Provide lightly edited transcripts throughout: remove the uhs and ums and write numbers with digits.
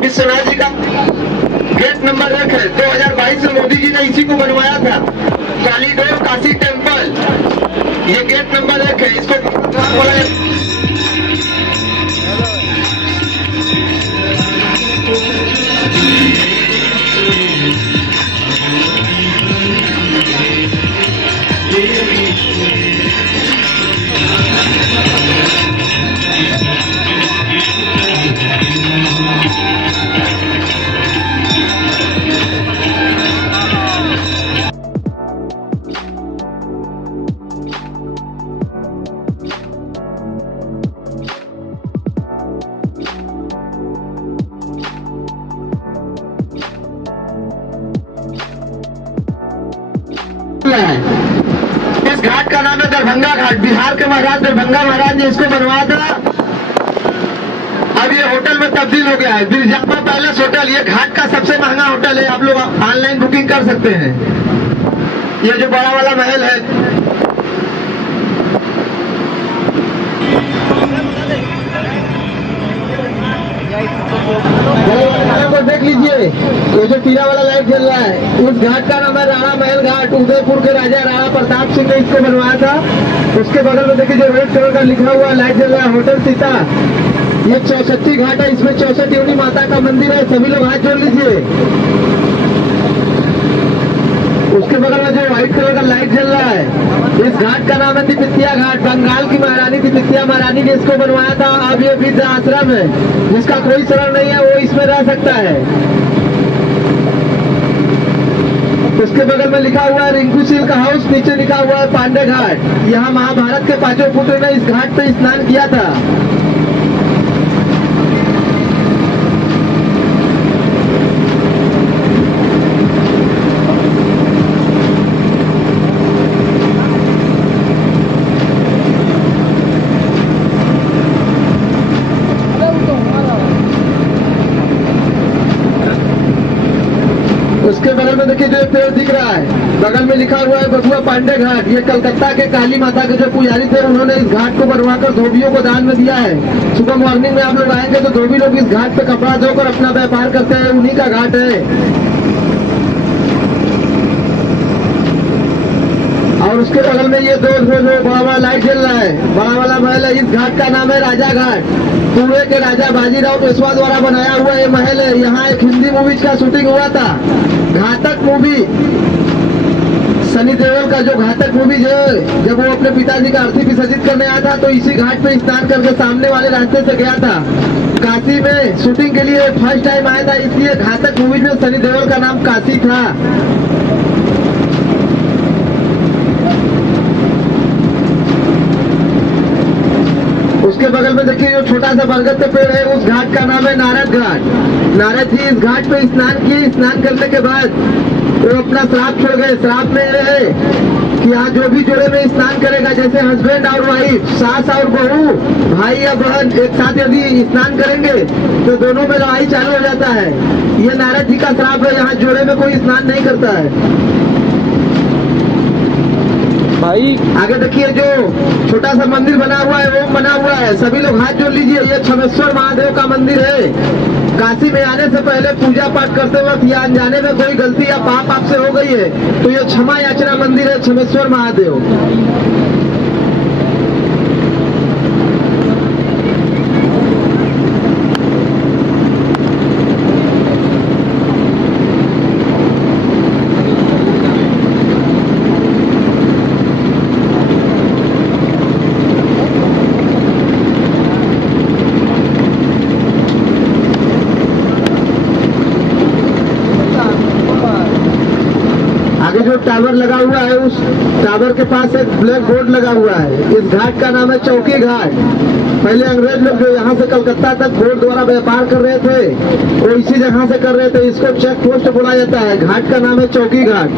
विश्वनाथ जी का gate number 1 है। 2022 में मोदी जी ने इसी को बनवाया था, कॉरिडोर काशी टेम्पल। ये गेट नंबर 1 है, इसको इस घाट का नाम है दरभंगा घाट। बिहार के महाराज दरभंगा महाराज ने इसको बनवाया था। अब ये होटल में तब्दील हो गया है, बिरजापुर पैलेस होटल। ये घाट का सबसे महंगा होटल है, आप लोग ऑनलाइन बुकिंग कर सकते हैं। ये जो बड़ा वाला महल है, तो देख लीजिए, ये जो पीला वाला लाइट जल रहा है, उस घाट का नाम है राणा महल घाट। उदयपुर के राजा राणा प्रताप सिंह ने इसको बनवाया था। उसके बगल में देखिए जो रेड कलर का लिखा हुआ लाइट जल रहा है, होटल सीता। ये 64 घाट है, इसमें 64 योनि माता का मंदिर है। सभी लोग हाथ जोड़ लीजिए। उसके बगल में जो व्हाइट कलर का लाइट जल रहा है, इस घाट का नाम है तिब्बतिया घाट। बंगाल की महारानी तिब्बतिया महारानी ने इसको बनवाया था। अब ये वृद्ध आश्रम है, जिसका कोई शरण नहीं है वो इसमें रह सकता है। उसके बगल में लिखा हुआ है रिंकू सिल्क हाउस, नीचे लिखा हुआ है पांडे घाट। यहाँ महाभारत के 5 पुत्र ने इस घाट पे स्नान किया था। उसके बगल में देखिए जो पेड़ दिख रहा है, बगल में लिखा हुआ है बबुआ पांडे घाट। ये कलकत्ता के काली माता के जो पुजारी थे, उन्होंने इस घाट को बनवाकर धोबियों को दान में दिया है। सुबह मॉर्निंग में आप लोग आएंगे तो धोबी लोग इस घाट पे कपड़ा धोकर अपना व्यापार करते हैं, उन्हीं का घाट है। और उसके बगल में ये दो बड़ा वाला लाइट जल रहा है, बड़ा वाला महल है। इस घाट का नाम है राजा घाट। पूरे के राजा बाजीराव पेशवा द्वारा बनाया हुआ ये महल है। यहाँ एक हिंदी मूवी का शूटिंग हुआ था, घातक मूवी। सनी देओल का जो घातक मूवी है, जब वो अपने पिताजी का अर्थी विसर्जित करने आया था तो इसी घाट पे स्नान करके सामने वाले रास्ते से गया था। काशी में शूटिंग के लिए फर्स्ट टाइम आया था, इसलिए घातक मूवी में सनी देओल का नाम काशी था। उसके बगल में देखिए जो छोटा सा बरगद का पेड़ है, उस घाट का नाम है नारद घाट। नारद जी इस घाट पे स्नान किए। स्नान करने के बाद वो अपना श्राप छोड़ गए। श्राप में यह है कि यहाँ जो भी जोड़े में स्नान करेगा, जैसे हस्बैंड और वाइफ, सास और बहू, भाई या बहन एक साथ यदि स्नान करेंगे तो दोनों में लड़ाई चालू हो जाता है। ये नारद जी का श्राप है, यहाँ जोड़े में कोई स्नान नहीं करता है। भाई आगे देखिए जो छोटा सा मंदिर बना हुआ है, ओम बना हुआ है। सभी लोग हाथ जोड़ लीजिए। ये क्षमेश्वर महादेव का मंदिर है। काशी में आने से पहले पूजा पाठ करते वक्त या अनजाने में कोई गलती या पाप आपसे हो गई है तो ये क्षमा याचना मंदिर है, क्षमेश्वर महादेव। आगे जो टावर लगा हुआ है, उस टावर के पास एक ब्लैक बोर्ड लगा हुआ है। इस घाट का नाम है चौकी घाट। पहले अंग्रेज लोग जो यहाँ से कलकत्ता तक बोट द्वारा व्यापार कर रहे थे, वो इसी जगह से कर रहे थे। इसको चेक पोस्ट बोला जाता है। घाट का नाम है चौकी घाट।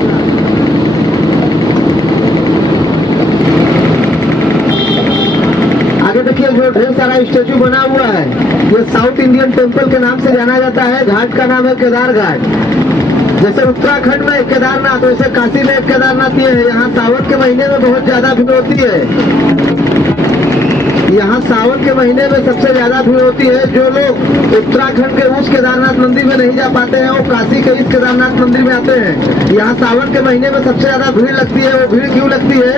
आगे देखिए जो ढेर सारा स्टेचू बना हुआ है, ये साउथ इंडियन टेम्पल के नाम से जाना जाता है। घाट का नाम है केदार घाट। जैसे उत्तराखंड में केदारनाथ, वैसे काशी में केदारनाथ ये है। यहाँ सावन के महीने में बहुत ज्यादा भीड़ होती है। यहाँ सावन के महीने में सबसे ज्यादा भीड़ होती है। जो लोग उत्तराखंड के उस केदारनाथ मंदिर में नहीं जा पाते हैं वो काशी के इस केदारनाथ मंदिर में आते हैं। यहाँ सावन के महीने में सबसे ज्यादा भीड़ लगती है। वो भीड़ क्यों लगती है?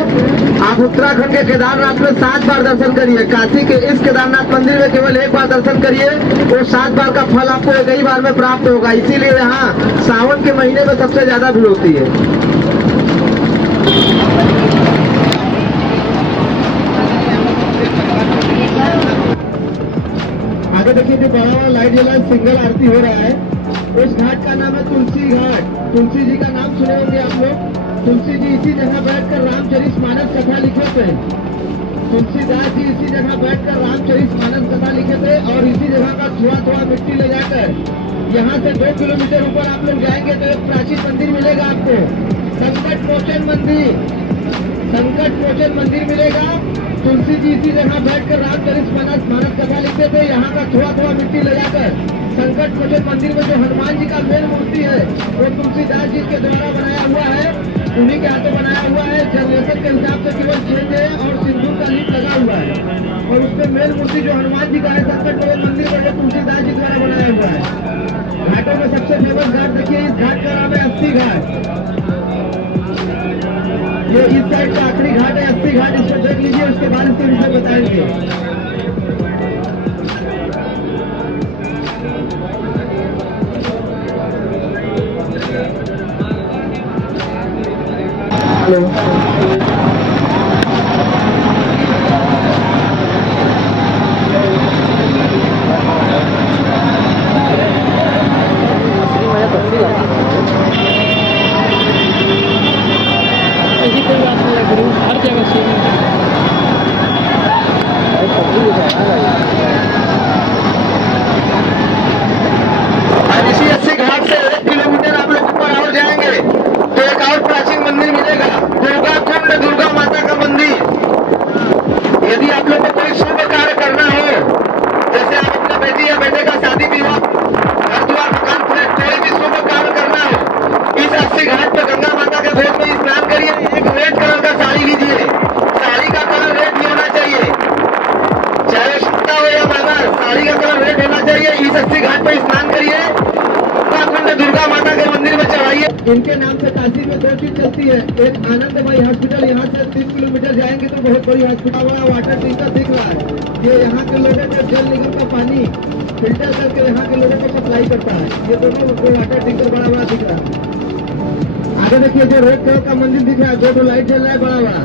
आप उत्तराखंड के केदारनाथ में 7 बार दर्शन करिए, काशी के इस केदारनाथ मंदिर में केवल 1 बार दर्शन करिए, वो 7 बार का फल आपको एक ही बार में प्राप्त होगा। इसीलिए यहाँ सावन के महीने में सबसे ज्यादा भीड़ होती है। आगे देखिए जो बड़ा वाला लाइट जला सिंगल आरती हो रहा है, उस घाट का नाम है तुलसी घाट। तुलसी जी का नाम सुने होंगे आप लोग। तुलसी जी इसी जगह बैठकर रामचरितमानस कथा लिखे थे। तुलसीदास जी इसी जगह बैठकर रामचरितमानस कथा लिखे थे और इसी जगह का थोड़ा मिट्टी ले जाकर यहाँ से 2 किलोमीटर ऊपर आप लोग जाएंगे तो एक प्राचीन मंदिर मिलेगा आपको, संकट मोचन मंदिर। संकट मोचन मंदिर मिलेगा। तुलसी जी इसी जगह बैठकर रामचरितमानस कथा लिखते थे। यहाँ का थोड़ा मिट्टी ले जाकर संकट मोचन मंदिर में जो हनुमान जी का मेन मूर्ति है वो तुलसीदास जी के द्वारा बनाया हुआ है, उन्हीं के हाथों बनाया हुआ है। जनरेशन के हिसाब से केवल चेंज है और सिंदूर का लीप लगा हुआ है और उसमें मेन मूर्ति जो हनुमान जी का है संकट मोचन मंदिर में जो तुलसीदास जी द्वारा बनाया हुआ है। घाटों में सबसे फेमस घाट देखिए, इस घाट का नाम है 80 घाट। ये इस साइड का आखिरी घाट है 80 घाट। इसको देख लीजिए, उसके बाद इसके विषय बताएंगे। हर जगह से और इसी 80 घाट से 1 किलोमीटर आप लोग ऊपर और जाएंगे तो एक और प्राचीन मंदिर मिलेगा, दुर्गा कुंड, दुर्गा माता का मंदिर। यदि आप लोग को कोई शुभ कार्य करना हो, जैसे आप अपने बेटी या बेटे का शादी विवाह, घर द्वार मकान फ्लैट, कोई भी शुभ कार्य करना हो, इस 80 घाट पर गंगा माता के गोद में स्नान करिए। एक रेड कलर का साड़ी लीजिए, साड़ी का कलर रेड नहीं होना चाहिए, चाहे शुक्ता हो या मगर, साड़ी का कलर रेड होना चाहिए। इस 80 घाट पर स्नान करिए, दुर्गा माता के मंदिर में चढ़ाइए। इनके नाम से काशी में 2 चीज चलती है, एक आनंदमयी हॉस्पिटल, यहाँ से 30 किलोमीटर जाएंगे तो बहुत बड़ी हॉस्पिटल, बड़ा वाटर टैंकर दिख रहा है। ये यहाँ के लोगों को जल निगम का पानी फिल्टर करके यहाँ के लोगों को सप्लाई करता है। ये दोनों वाटर टैंकर बड़ा दिख रहा है। आगे देखिए जो रेड कलर का मंदिर दिख रहा है, 2 लाइट जल रहा है बड़ा।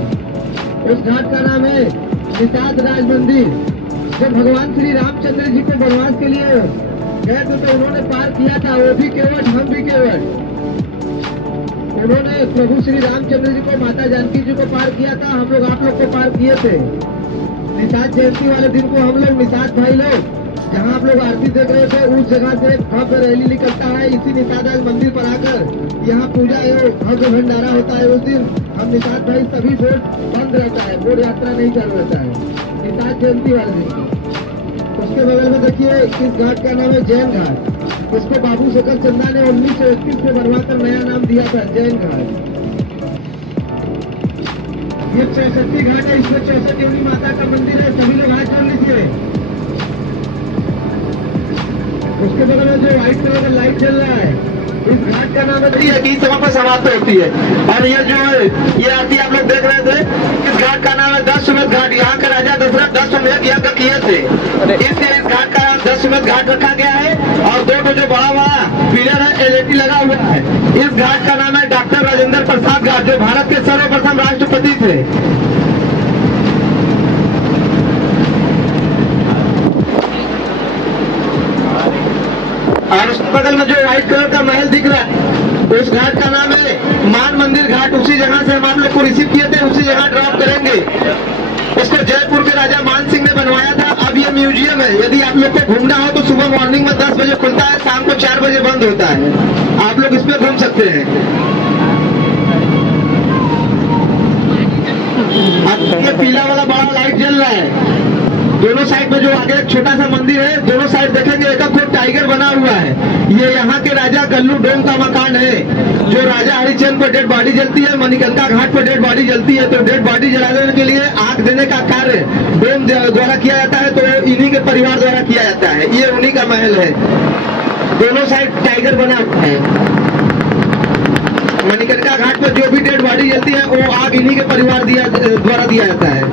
उस घाट का नाम है निषाद राज मंदिर। जब भगवान श्री रामचंद्र जी को वनवास के लिए गए तो उन्होंने पार किया था, वो भी केवट, हम भी केवट। उन्होंने प्रभु श्री रामचंद्र जी को, माता जानकी जी को पार किया था, हम लोग आप लोग को पार किए थे। निषाद जयंती वाले दिन को हम लोग निषाद भाई लोग जहाँ आप लोग आरती देख रहे थे उस जगह से भव्य रैली निकलता है। इसी निषाद मंदिर पर आकर यहाँ पूजा एवं भव्य भंडारा होता है। उस दिन हम निषाद भाई सभी बोर्ड बंद रहता है, बोर्ड यात्रा नहीं चालू रहता है निषाद जयंती वाले दिन। उसके बगल में देखिए इस घाट का नाम है जैन घाट। इसको बाबू शकल चंदा ने 1931 में बनवाकर नया नाम दिया था, जैन घाट। ये 64 घाट है, इसमें 64 देवी माता का मंदिर है। सभी लोग हाथ जोड़ लीजिए। उसके बगल में जो व्हाइट कलर का लाइट जल रहा है, इस घाट का नाम है कि समय पर समाप्त होती है। और ये जो है ये आरती आप लोग देख रहे थे, इस घाट का नाम है 10 घाट। यहाँ के राजा दशरथ 10 यज्ञ किए थे, इसलिए इस घाट का नाम 10 घाट रखा गया है। और 2 जो बड़ा पिलर है LED लगा हुआ है, इस घाट का नाम है डॉक्टर राजेंद्र प्रसाद घाट, जो भारत के सर्वप्रथम राष्ट्रपति थे। और उसके बगल में जो व्हाइट कलर का महल दिख रहा है, उस घाट का नाम है मान मंदिर घाट। उसी जगह से हम आप लोग को रिसीव किए थे, उसी जगह ड्रॉप करेंगे। इसको जयपुर के राजा मान सिंह ने बनवाया था। अब ये म्यूजियम है। यदि आप लोग को घूमना हो तो सुबह मॉर्निंग में 10 बजे खुलता है, शाम को 4 बजे बंद होता है। आप लोग इसमें घूम सकते हैं। अब ये पीला वाला बड़ा लाइट जल रहा है। दोनों साइड में जो आगे एक छोटा सा मंदिर है, दोनों साइड देखेंगे एक टाइगर बना हुआ है। ये यहाँ के राजा कल्लू डोम का मकान है। जो राजा हरिश्चंद्र पर डेड बॉडी जलती है, मणिकंका घाट पर डेड बॉडी जलती है, तो डेड बॉडी जलाने के लिए आग देने का कार्य डोम द्वारा किया जाता है, तो इन्हीं के परिवार द्वारा किया जाता है। ये उन्हीं का महल है। दोनों साइड टाइगर बना हुआ है। मणिकंका घाट पर जो भी डेड बॉडी जलती है वो आग इन्हीं के परिवार द्वारा दिया जाता है।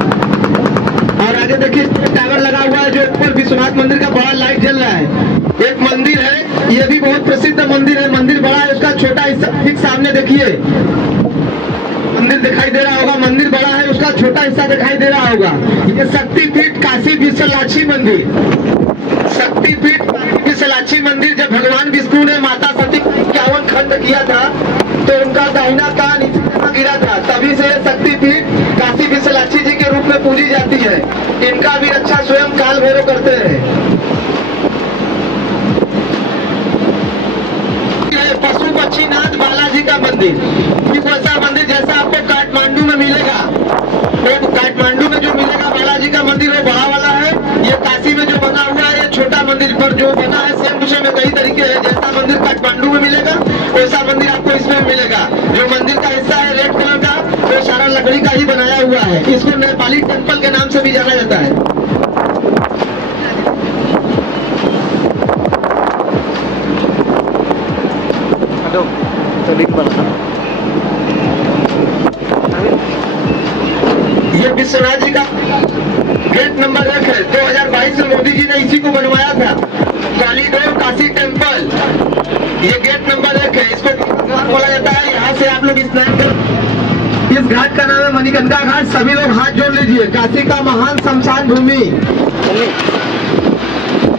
और आगे देखिए टावर लगा हुआ है, जो ऊपर विश्वनाथ मंदिर का बड़ा लाइट जल रहा है। एक मंदिर है, ये भी बहुत प्रसिद्ध मंदिर है। मंदिर बड़ा है, उसका छोटा हिस्सा ठीक सामने देखिए मंदिर दिखाई दे रहा होगा। मंदिर बड़ा है, उसका छोटा हिस्सा दिखाई दे रहा होगा। ये शक्तिपीठ काशी विशालाक्षी मंदिर। शक्तिपीठ विशालाक्षी मंदिर, जब भगवान विष्णु ने माता सती का 51 खंड किया था तो उनका दाहिना कान इसी तरह गिरा था। तभी से शक्तिपीठ काशी विशालाक्षी जी के रूप में पूजी जाती है। इनका भी रक्षा स्वयं काल भैरव करते हैं। पशु पक्षीनाथ बालाजी का मंदिर, इस वैसा मंदिर जैसा आपको काठमांडू में मिलेगा। तो काठमांडू में जो मिलेगा बालाजी का मंदिर वो बड़ा वाला है। ये काशी में जो बना हुआ है ये छोटा मंदिर पर जो बना है सेम टू सेम कई तरीके है। जैसा मंदिर काठमांडू में मिलेगा वैसा मंदिर आपको इसमें मिलेगा। जो मंदिर का हिस्सा है रेड कलर का वो सारा लकड़ी का ही बनाया हुआ है। इसको नेपाली टेम्पल के नाम से भी जाना जाता है। ये विश्वनाथ जी का गेट नंबर 1 है। 2022 में मोदी जी ने इसी को बनवाया था, कॉरिडोर काशी टेम्पल। ये गेट नंबर 1 है, इसको बोला जाता है। यहाँ से आप लोग स्नान कर। इस घाट का नाम है मणिकंका घाट। सभी लोग हाथ जोड़ लीजिए। काशी का महान शमशान भूमि।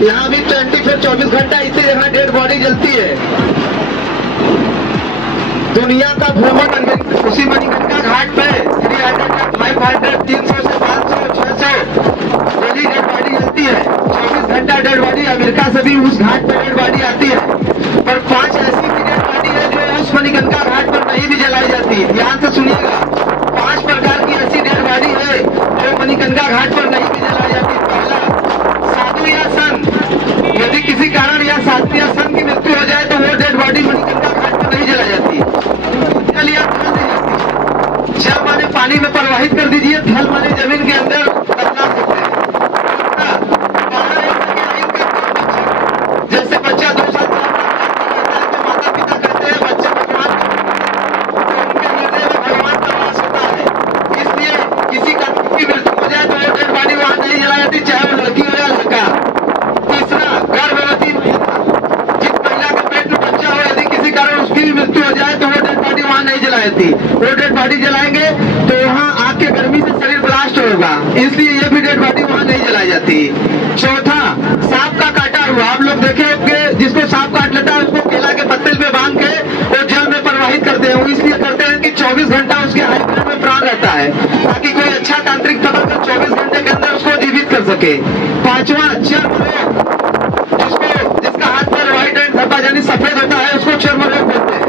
यहाँ भी 24 घंटा इसी जगह डेड बॉडी जलती है। दुनिया का भ्रमण उसी मणिकंका घाट पे 300, 300 से 500, 600 डेली डेड बॉडी जलती है। 24 घंटा डेड बॉडी अमेरिका से भी उस घाट पर डेड बॉडी आती है। पर 5 ऐसी भी डेड बॉडी है जो उस मणिकंका घाट पर नहीं भी जलाई जाती। ध्यान से सुनिएगा, 5 प्रकार की ऐसी डेड बॉडी है जो मणिकंका घाट पर नहीं भी जलाई जाती। पहला, साधु या संत। यदि किसी कारण या साधु या संत की मृत्यु हो जाए तो वो डेड बॉडी मणिकंका घाट पर नहीं जलाई जाती। जल माने पानी में प्रवाहित कर दीजिए, थल माने जमीन के अंदर दफना सकते हैं। जैसे बच्चा 2 साल तो माता पिता कहते हैं बच्चे भगवान उनके हृदय में भगवान का वास होता है। इसलिए किसी का की मृत्यु हो जाए तो वो डेड बॉडी वहां नहीं जलाई जाती, चाहे वो लड़की हो या लड़का। तीसरा, गर्भवती महिला, जिस महिला के पेट में बच्चा हो यदि किसी कारण उसकी भी मृत्यु हो जाए तो वो डेड बॉडी वहां नहीं जलाई जाती। वो डेड बॉडी जलाएंगे तो वहाँ आग के गर्मी से शरीर ब्लास्ट होगा, इसलिए ये भी डेड बॉडी वहाँ नहीं जलाई जाती। चौथा, सांप का काटा हुआ। आप लोग देखे होंगे जिसको सांप काट लेता है उसको केला के पत्ते पे बांध के वो जल में प्रवाहित करते हैं। वो इसलिए करते हैं कि 24 घंटा उसके हाइड्रेट में प्राण रहता है, ताकि कोई अच्छा तांत्रिक पकड़कर 24 घंटे के अंदर उसको जीवित कर सके। पांचवा, चर्म रोग। जिसका हाथ पर व्हाइट एंड धब्बा यानी सफेद होता है उसको चर्म रोग बोलते हैं।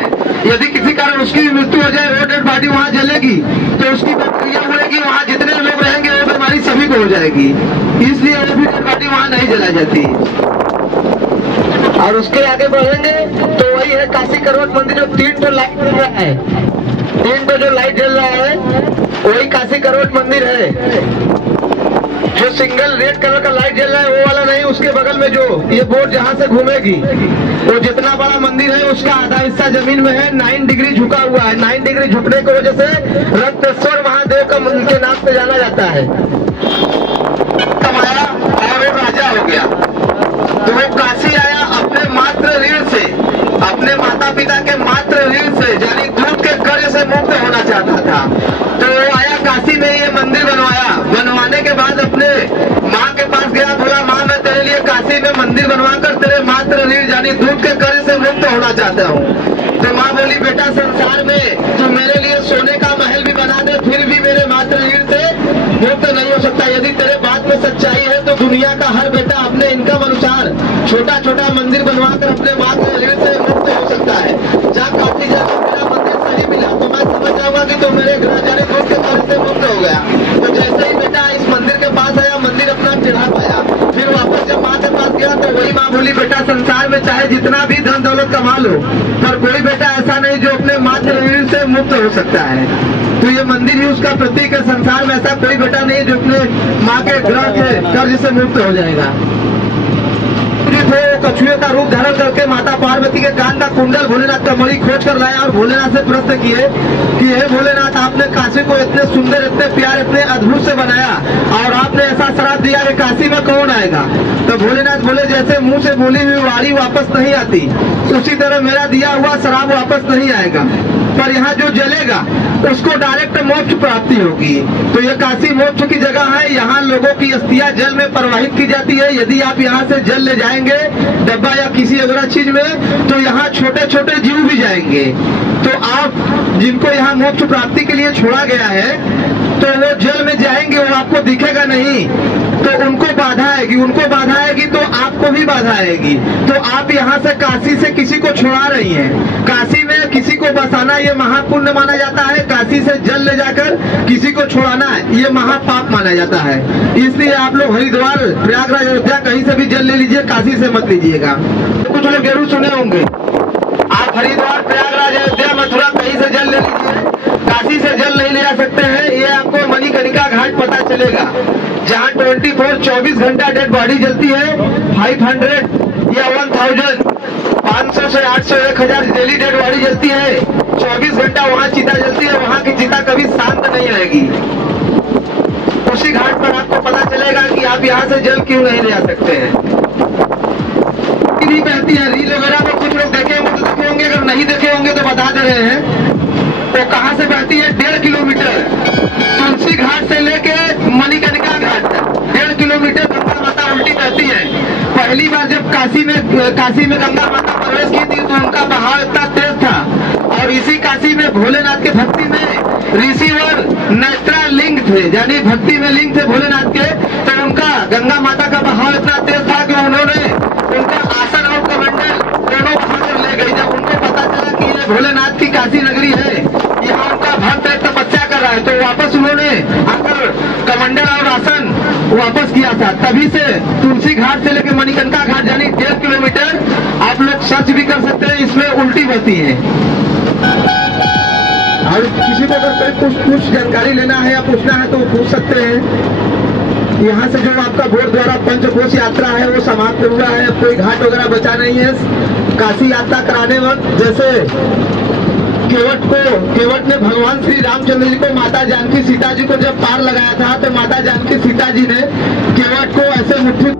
यदि किसी कारण उसकी मृत्यु हो जाए वो डेड बॉडी वहाँ जलेगी तो उसकी प्रक्रिया होगी, वहाँ जितने लोग रहेंगे वो बीमारी सभी को हो जाएगी। इसलिए वो भी डेड बॉडी वहाँ नहीं जलाई जाती। और उसके आगे बढ़ेंगे तो वही है काशी करोट मंदिर, जो 3 तो लाइट जल रहा है। 3 तो जो लाइट जल रहा है वही काशी करोट मंदिर है। जो सिंगल रेड कलर का लाइट जल रहा है वो वाला नहीं, उसके बगल में जो ये बोर्ड जहाँ से घूमेगी वो जितना बड़ा मंदिर है उसका आधा हिस्सा जमीन में है। 9 डिग्री झुका हुआ है। 9 डिग्री झुकने की वजह से रक्तेश्वर महादेव का मंदिर के नाम से जाना जाता है। कमाया और वो राजा हो गया तो वो काशी आया अपने मात्र ऋण से, अपने माता पिता के मात्र ऋण से, यानी दूध के कर्ज से मुक्त होना चाहता था। तो वो आया काशी में ये मंदिर बनवाया। बनवाने के बाद अपने माँ के पास गया, बोला माँ मैं तेरे लिए काशी में मंदिर बनवाकर तेरे मात्र ऋण यानी दूध के कर्ज से मुक्त होना चाहता हूँ। तो माँ बोली बेटा संसार में तू मेरे लिए सोने का महल भी बना दे फिर भी मेरे मात्र ऋण से मुक्त नहीं हो सकता। यदि तेरे बात में सच्चाई है तो दुनिया का हर बेटा अपने इनकम अनुसार छोटा छोटा मंदिर बनवाकर अपने मात्र ऋण से मुक्त हो सकता है। जा काशी जाकर मेरा मंदिर सही मिला तो मैं समझ जाऊंगा कि तुम मेरे घर जाने दूध के कर्ज से मुक्त हो गया। तो जैसे ही बेटा इस मंदिर के पास आया मंदिर अपना चढ़ा पाया, फिर वापस जब माँ के पास गया तो वही माँ माँ बोली बेटा संसार में चाहे जितना भी धन दौलत कमा लो, पर कोई बेटा ऐसा नहीं जो अपने मातृ ऋण से मुक्त हो सकता है। तो ये मंदिर ही उसका प्रतीक है। संसार में ऐसा कोई बेटा नहीं जो अपने माँ के ग्रह के कर्ज से मुक्त हो जाएगा। वो कछुए का रूप धारण करके माता पार्वती के कान का कुंडल भोलेनाथ का मणि खोज कर लाया और भोलेनाथ से प्रश्न किए कि हे भोलेनाथ, आपने काशी को इतने सुंदर, इतने प्यार, इतने अद्भुत से बनाया और आपने ऐसा श्राप दिया कि काशी में कौन आएगा। तो भोलेनाथ बोले जैसे मुंह से बोली हुई वाणी वापस नहीं आती, उसी तरह मेरा दिया हुआ श्राप वापस नहीं आएगा, पर यहाँ जो जलेगा उसको डायरेक्ट मोक्ष प्राप्ति होगी। तो ये काशी मोक्ष की जगह है। यहाँ लोगों की अस्थियां जल में प्रवाहित की जाती है। यदि आप यहाँ से जल ले जाएंगे डब्बा या किसी अगला चीज में, तो यहाँ छोटे छोटे जीव भी जाएंगे। तो आप जिनको यहाँ मोक्ष प्राप्ति के लिए छोड़ा गया है, तो वो जल में जाएंगे, वो आपको दिखेगा नहीं, तो उनको बाधा आएगी, उनको बाधा आएगी तो आपको भी बाधा आएगी। तो आप यहाँ से काशी से किसी को छुड़ा रही हैं। काशी में किसी को बसाना ये महापुण्य माना जाता है। काशी से जल ले जाकर किसी को छुड़ाना ये महापाप माना जाता है। इसलिए आप लोग हरिद्वार, प्रयागराज, अयोध्या कहीं से भी जल ले लीजिए, काशी से मत लीजिएगा। कुछ लोग जरूर सुने होंगे, आप हरिद्वार, प्रयागराज, अयोध्या, मथुरा कहीं से जल ले लीजिए, काशी से जल नहीं ले जा सकते हैं। ये आपको मणिकर्णिका घाट पता चलेगा, जहाँ 24 घंटा डेड बॉडी जलती है। 500 या 1000, 500 से 800, 1000 डेली डेड बॉडी जलती है। 24 घंटा वहाँ चिता जलती है। वहाँ की चिता कभी शांत नहीं रहेगी। उसी घाट पर आपको पता चलेगा कि आप यहाँ से जल क्यों नहीं ले जा सकते हैं। नहीं बहती है, रील वगैरह में कुछ लोग देखे होंगे तो देखे होंगे, अगर नहीं देखे होंगे तो बता दे रहे हैं। तो कहाँ से बहती है? 1.5 किलोमीटर तुलसी घाट से लेके मणिकर्णिका घाट तक 1.5 किलोमीटर गंगा माता उल्टी बहती है। पहली बार जब काशी में गंगा माता प्रवेश की थी तो उनका बहाव इतना तेज था, और इसी काशी में भोलेनाथ के भक्ति में ऋषिवर नेत्रा लिंग थे, यानी भक्ति में लिंग थे भोलेनाथ के। तो उनका गंगा माता का बहाव इतना तेज था कि उन्होंने उनका आसन और कमंडल दोनों उठाकर ले गई। जब उनको पता चला कि ये भोलेनाथ की काशी नगरी है, यहाँ उनका भक्त तपस्या कर रहा है, तो वापस उन्होंने आकर कमंडल और आसन वापस किया था। तभी से तुलसी घाट से लेकर मणिकर्णिका घाट यानी 1.5 किलोमीटर आप लोग सर्च भी कर सकते हैं, इसमें उल्टी बहती है। और किसी को अगर कुछ जानकारी लेना है या पूछना है तो पूछ सकते हैं। यहाँ से जो आपका बोर्ड द्वारा पंचकोश यात्रा है वो समाप्त हुआ है। कोई घाट वगैरह बचा नहीं है। काशी यात्रा कराने वक्त जैसे केवट ने भगवान श्री रामचंद्र जी को माता जानकी सीता जी को जब पार लगाया था, तो माता जानकी सीता जी ने केवट को ऐसे मुट्ठी